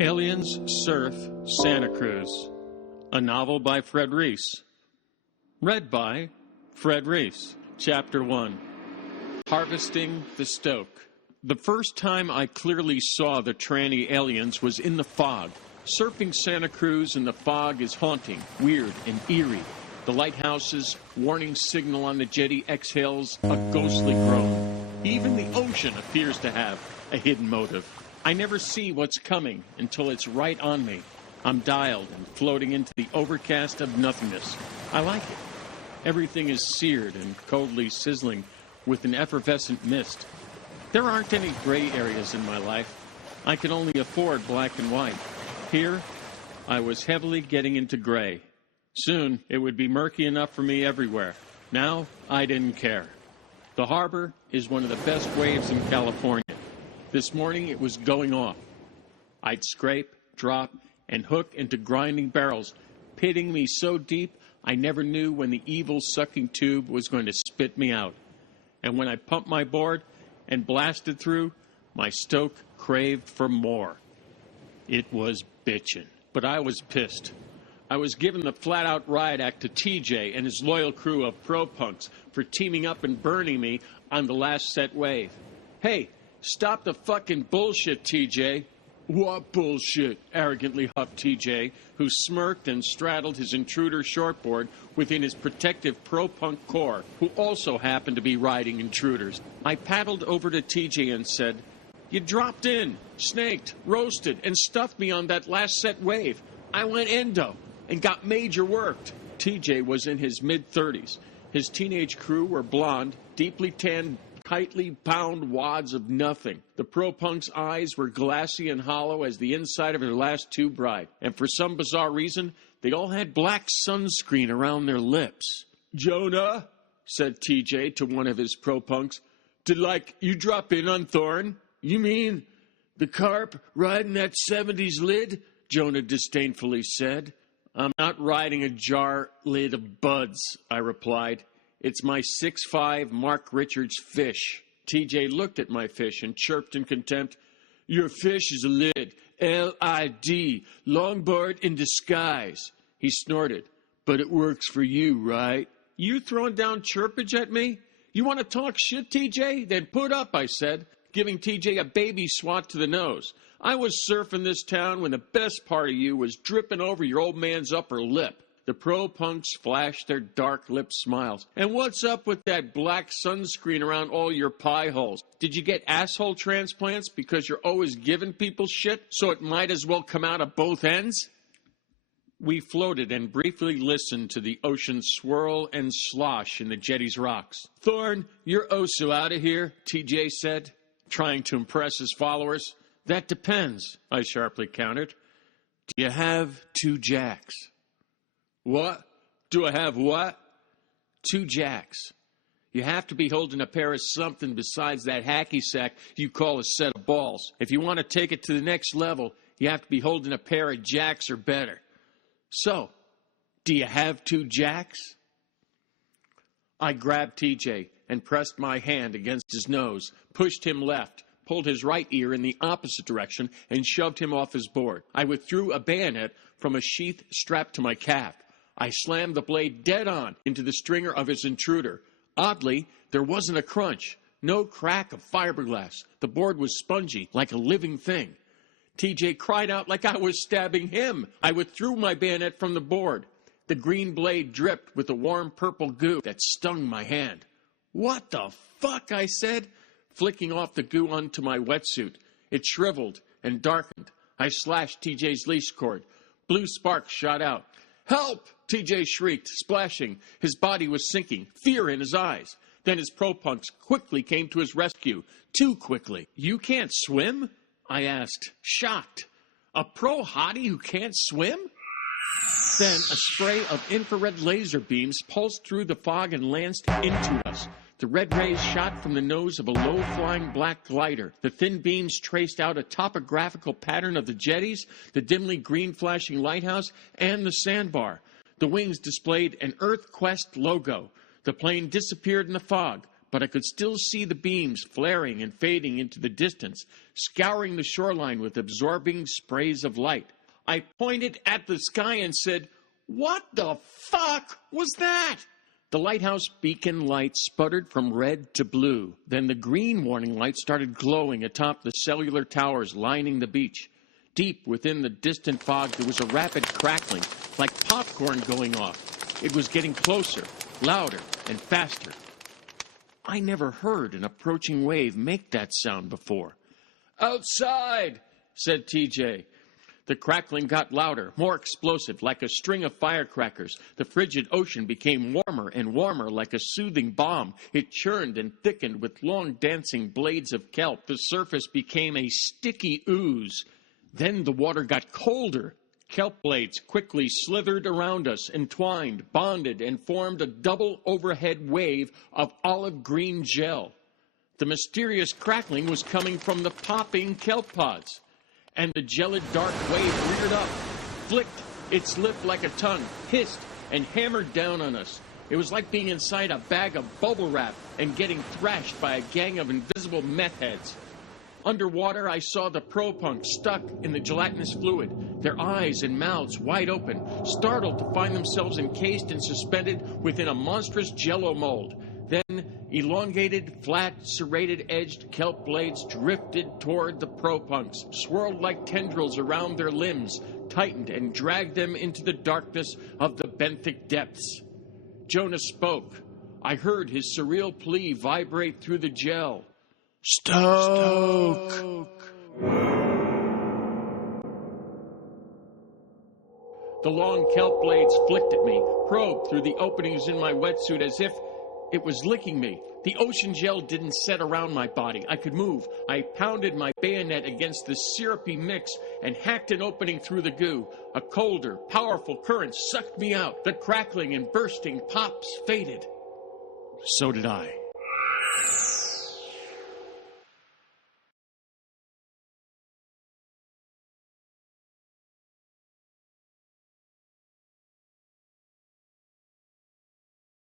Aliens Surf Santa Cruz, a novel by Fred Reiss. Read by Fred Reiss. Chapter 1. Harvesting the Stoke. The first time I clearly saw the trannie aliens was in the fog. Surfing Santa Cruz in the fog is haunting, weird, and eerie. The lighthouse's warning signal on the jetty exhales a ghostly groan. Even the ocean appears to have a hidden motive. I never see what's coming until it's right on me. I'm dialed and floating into the overcast of nothingness. I like it. Everything is seared and coldly sizzling with an effervescent mist. There aren't any gray areas in my life. I can only afford black and white. Here, I was heavily getting into gray. Soon, it would be murky enough for me everywhere. Now, I didn't care. The harbor is one of the best waves in California. This morning, it was going off. I'd scrape, drop, and hook into grinding barrels, pitting me so deep I never knew when the evil sucking tube was going to spit me out. And when I pumped my board and blasted through, my stoke craved for more. It was bitchin', but I was pissed. I was given the flat-out riot act to TJ and his loyal crew of pro-punks for teaming up and burning me on the last set wave. Hey, stop the fucking bullshit, TJ. What bullshit? Arrogantly huffed TJ, who smirked and straddled his intruder shortboard within his protective pro-punk core, who also happened to be riding intruders. I paddled over to TJ and said, "You dropped in, snaked, roasted, and stuffed me on that last set wave. I went endo and got major worked." TJ was in his mid-30s. His teenage crew were blonde, deeply tanned, tightly bound wads of nothing. The pro-punk's eyes were glassy and hollow as the inside of their last tube ride. And for some bizarre reason, they all had black sunscreen around their lips. "Jonah," said TJ to one of his pro-punks, "did, you drop in on Thorn? You mean the carp riding that 70s lid?" Jonah disdainfully said. "I'm not riding a jar lid of buds," I replied. "It's my 6'5" Mark Richards fish." TJ looked at my fish and chirped in contempt. "Your fish is a lid. L-I-D. Longboard in disguise." He snorted. "But it works for you, right?" "You throwing down chirpage at me? You want to talk shit, TJ? Then put up," I said, giving TJ a baby swat to the nose. "I was surfing this town when the best part of you was dripping over your old man's upper lip." The pro-punks flashed their dark-lipped smiles. "And what's up with that black sunscreen around all your pie holes? Did you get asshole transplants because you're always giving people shit, so it might as well come out of both ends?" We floated and briefly listened to the ocean swirl and slosh in the jetty's rocks. "Thorn, you're oh so out of here," TJ said, trying to impress his followers. "That depends," I sharply countered. "Do you have 2 jacks?" "What? Do I have what?" 2 jacks. You have to be holding a pair of something besides that hacky sack you call a set of balls. If you want to take it to the next level, you have to be holding a pair of jacks or better. So, do you have 2 jacks? I grabbed TJ and pressed my hand against his nose, pushed him left, pulled his right ear in the opposite direction, and shoved him off his board. I withdrew a bayonet from a sheath strapped to my calf. I slammed the blade dead on into the stringer of his intruder. Oddly, there wasn't a crunch, no crack of fiberglass. The board was spongy, like a living thing. TJ cried out like I was stabbing him. I withdrew my bayonet from the board. The green blade dripped with the warm purple goo that stung my hand. "What the fuck?" I said, flicking off the goo onto my wetsuit. It shriveled and darkened. I slashed TJ's leash cord. Blue sparks shot out. "Help!" TJ shrieked, splashing. His body was sinking, fear in his eyes. Then his pro-punks quickly came to his rescue. Too quickly. "You can't swim?" I asked, shocked. "A pro hottie who can't swim?" Then a spray of infrared laser beams pulsed through the fog and lanced into us. The red rays shot from the nose of a low-flying black glider. The thin beams traced out a topographical pattern of the jetties, the dimly green-flashing lighthouse, and the sandbar. The wings displayed an Earth Quest logo. The plane disappeared in the fog, but I could still see the beams flaring and fading into the distance, scouring the shoreline with absorbing sprays of light. I pointed at the sky and said, "What the fuck was that?" The lighthouse beacon light sputtered from red to blue. Then the green warning light started glowing atop the cellular towers lining the beach. Deep within the distant fog, there was a rapid crackling, like popcorn going off. It was getting closer, louder, and faster. I never heard an approaching wave make that sound before. "Outside," said TJ. The crackling got louder, more explosive, like a string of firecrackers. The frigid ocean became warmer and warmer, like a soothing balm. It churned and thickened with long dancing blades of kelp. The surface became a sticky ooze. Then the water got colder. Kelp blades quickly slithered around us, entwined, bonded, and formed a double overhead wave of olive green gel. The mysterious crackling was coming from the popping kelp pods. And the gelid dark wave reared up, flicked its lip like a tongue, hissed, and hammered down on us. It was like being inside a bag of bubble wrap and getting thrashed by a gang of invisible meth heads. Underwater, I saw the pro-punks stuck in the gelatinous fluid, their eyes and mouths wide open, startled to find themselves encased and suspended within a monstrous jello mold. Then, elongated, flat, serrated-edged kelp blades drifted toward the pro-punks, swirled like tendrils around their limbs, tightened and dragged them into the darkness of the benthic depths. Jonas spoke. I heard his surreal plea vibrate through the gel. "Stoke!" The long kelp blades flicked at me, probed through the openings in my wetsuit as if it was licking me. The ocean gel didn't set around my body. I could move. I pounded my bayonet against the syrupy mix and hacked an opening through the goo. A colder, powerful current sucked me out. The crackling and bursting pops faded. So did I.